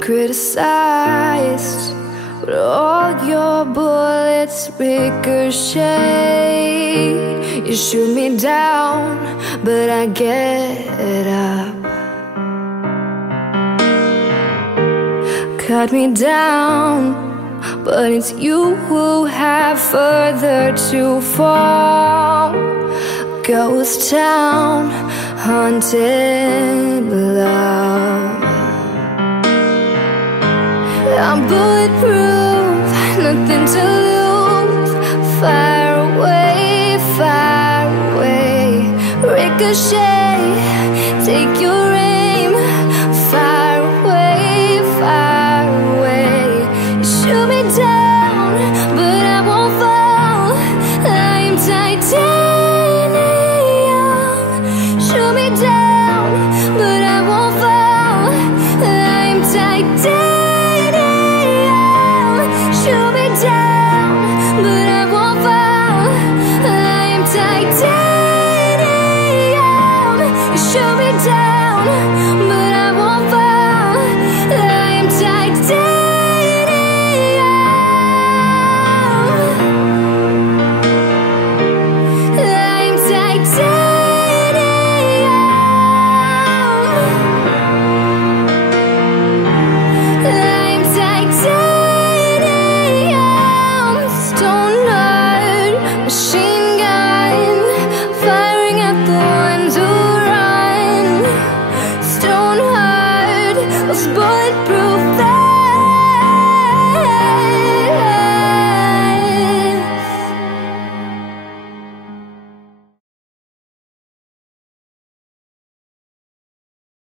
criticized, but all your bullets ricochet. You shoot me down, but I get up. Cut me down, but it's you who have further to fall. Ghost town, haunted love. I'm bulletproof, nothing to lose. Fire away, ricochet. Take your